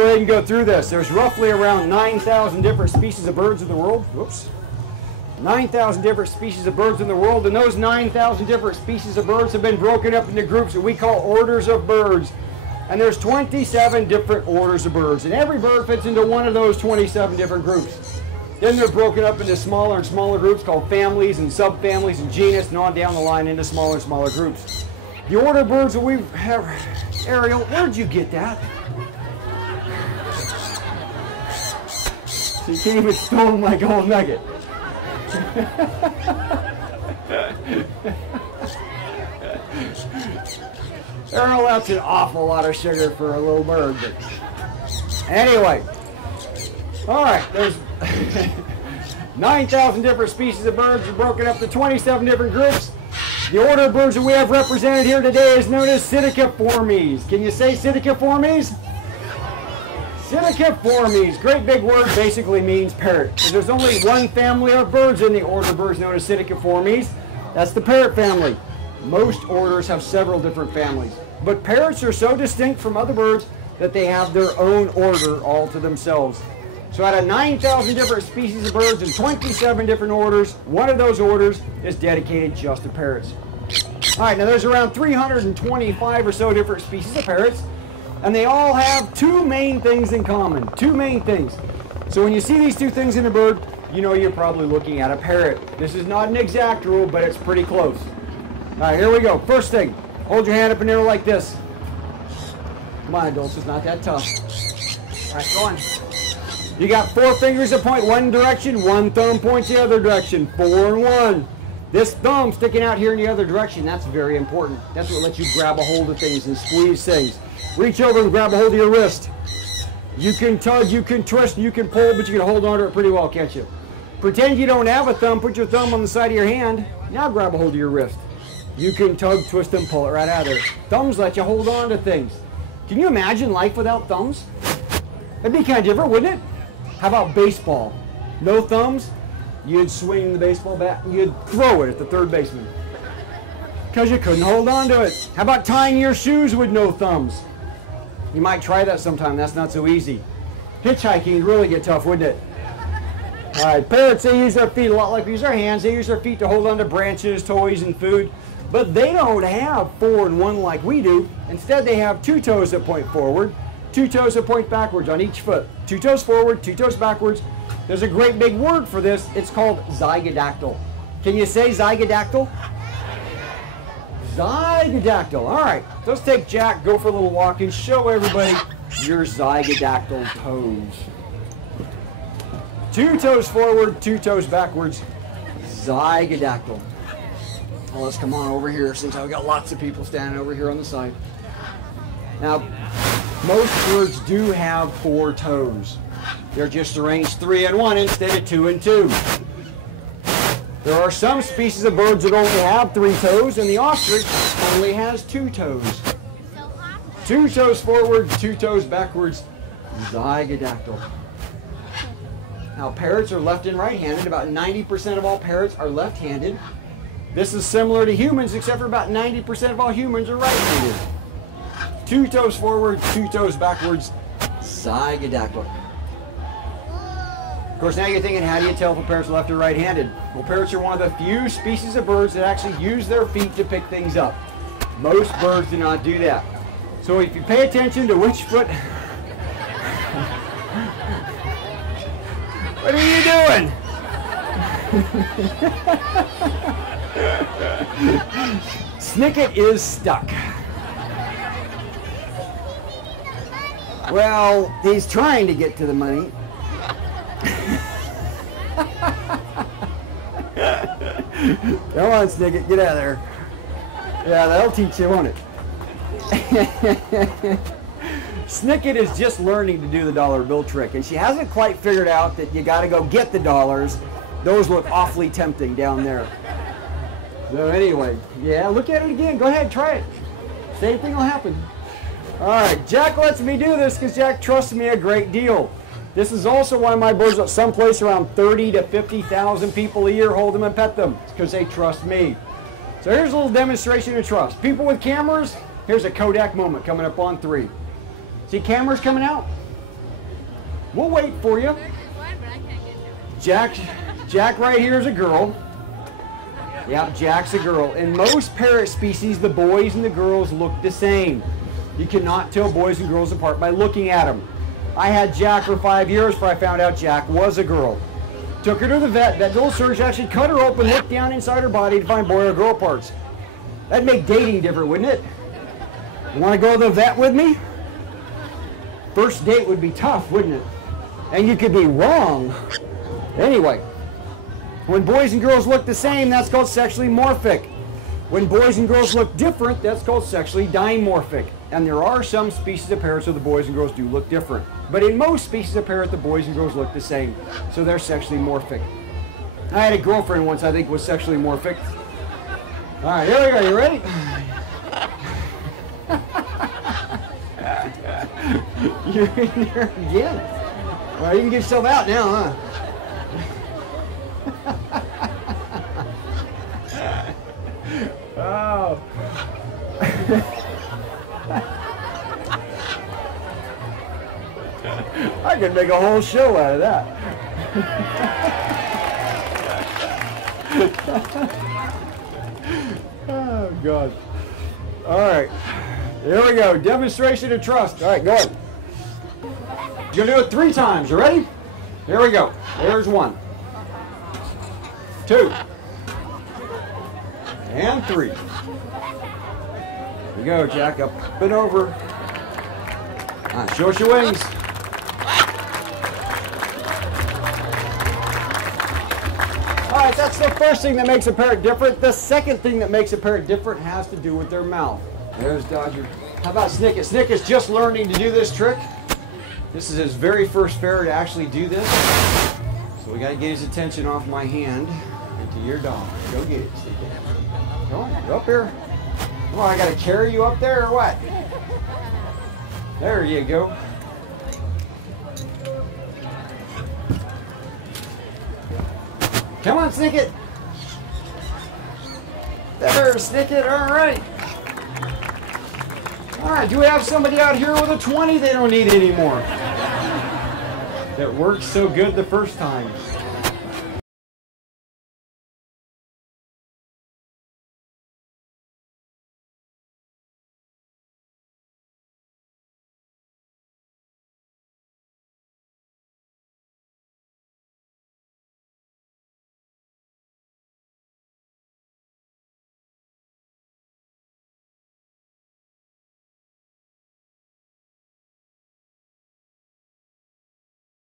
go ahead and go through this. There's roughly around 9,000 different species of birds in the world. Whoops. 9,000 different species of birds in the world, and those 9,000 different species of birds have been broken up into groups that we call orders of birds. And there's 27 different orders of birds, and every bird fits into one of those 27 different groups. Then they're broken up into smaller and smaller groups called families and subfamilies and genus, and on down the line into smaller and smaller groups. The order of birds that we have, Ariel, where'd you get that? So you can't even stole my gold nugget. Ariel, that's an awful lot of sugar for a little bird. But anyway, all right, there's 9,000 different species of birds are broken up to 27 different groups. The order of birds that we have represented here today is known as Psittaciformes. Can you say Psittaciformes? Psittaciformes, great big word, basically means parrot. There's only one family of birds in the order of birds known as Psittaciformes. That's the parrot family. Most orders have several different families, but parrots are so distinct from other birds that they have their own order all to themselves. So out of 9,000 different species of birds and 27 different orders, one of those orders is dedicated just to parrots. All right, now there's around 325 or so different species of parrots, and they all have two main things in common, two main things. So when you see these two things in a bird, you know you're probably looking at a parrot. This is not an exact rule, but it's pretty close. All right, here we go. First thing, hold your hand up in the air like this. Come on, adults, it's not that tough. All right, go on. You got 4 fingers that point one direction, one thumb points the other direction, 4 and 1. This thumb sticking out here in the other direction, that's very important. That's what lets you grab a hold of things and squeeze things. Reach over and grab a hold of your wrist. You can tug, you can twist, you can pull, but you can hold on to it pretty well, can't you? Pretend you don't have a thumb, put your thumb on the side of your hand. Now grab a hold of your wrist. You can tug, twist, and pull it right out of there. Thumbs let you hold on to things. Can you imagine life without thumbs? That'd be kind of different, wouldn't it? How about baseball? No thumbs? You'd swing the baseball bat and you'd throw it at the third baseman because you couldn't hold on to it. How about tying your shoes with no thumbs? You might try that sometime. That's not so easy. Hitchhiking would really get tough, wouldn't it? All right, parrots, they use their feet a lot like we use our hands. They use their feet to hold on to branches, toys, and food. But they don't have 4 and 1 like we do. Instead, they have 2 toes that point forward, 2 toes that point backwards on each foot. 2 toes forward, 2 toes backwards. There's a great big word for this. It's called zygodactyl. Can you say zygodactyl? Zygodactyl. All right, let's take Jack, go for a little walk, and show everybody your zygodactyl toes. 2 toes forward, 2 toes backwards. Zygodactyl. Well, let's come on over here since I've got lots of people standing over here on the side. Now, most birds do have 4 toes. They're just arranged 3 and 1 instead of 2 and 2. There are some species of birds that only have 3 toes, and the ostrich only has 2 toes. 2 toes forward, 2 toes backwards. Zygodactyl. Now, parrots are left and right-handed. About 90% of all parrots are left-handed. This is similar to humans, except for about 90% of all humans are right-handed. 2 toes forward, 2 toes backwards. Zygodactyl. Of course, now you're thinking, how do you tell if a parrot's left or right-handed? Well, parrots are one of the few species of birds that actually use their feet to pick things up. Most birds do not do that. So if you pay attention to which foot... What are you doing? Snicket is stuck. Well, he's trying to get to the money. Come on, Snicket, get out of there. Yeah, that'll teach you, won't it? Snicket is just learning to do the dollar bill trick, and she hasn't quite figured out that you got to go get the dollars. Those look awfully tempting down there. So anyway, yeah, look at it again. Go ahead, try it. Same thing will happen. All right, Jack lets me do this because Jack trusts me a great deal. This is also why my birds at someplace around 30 to 50,000 people a year hold them and pet them. It's because they trust me. So here's a little demonstration of trust. People with cameras, here's a Kodak moment coming up on 3. See cameras coming out? We'll wait for you. Jack right here is a girl. Yeah, Jack's a girl. In most parrot species, the boys and the girls look the same. You cannot tell boys and girls apart by looking at them. I had Jack for 5 years before I found out Jack was a girl. Took her to the vet. That little surgeon actually cut her open, looked down inside her body to find boy or girl parts. That'd make dating different, wouldn't it? You want to go to the vet with me? First date would be tough, wouldn't it? And you could be wrong. Anyway, when boys and girls look the same, that's called sexually morphic. When boys and girls look different, that's called sexually dimorphic. And there are some species of parrots where the boys and girls do look different. But in most species of parrot, the boys and girls look the same. So they're sexually morphic. I had a girlfriend once I think was sexually morphic. All right, here we go. You ready? You're in here again. Well, you can get yourself out now, huh? Oh. I could make a whole show out of that. Oh, God. All right. Here we go. Demonstration of trust. All right, go ahead. You're going to do it 3 times. You ready? Here we go. There's 1, 2, and 3. Here we go, Jack. Up and over. All right, show us your wings. All right, that's the first thing that makes a parrot different. The second thing that makes a parrot different has to do with their mouth. There's Dodger. How about Snicket? Snicket's just learning to do this trick. This is his very first ferret to actually do this. So we got to get his attention off my hand into your dog. Go get it, Snicket. Go on, go up here. Come on, I got to carry you up there or what? There you go. Come on, Snicket. There, Snicket. All right. All right, do we have somebody out here with a 20 they don't need anymore? That worked so good the first time.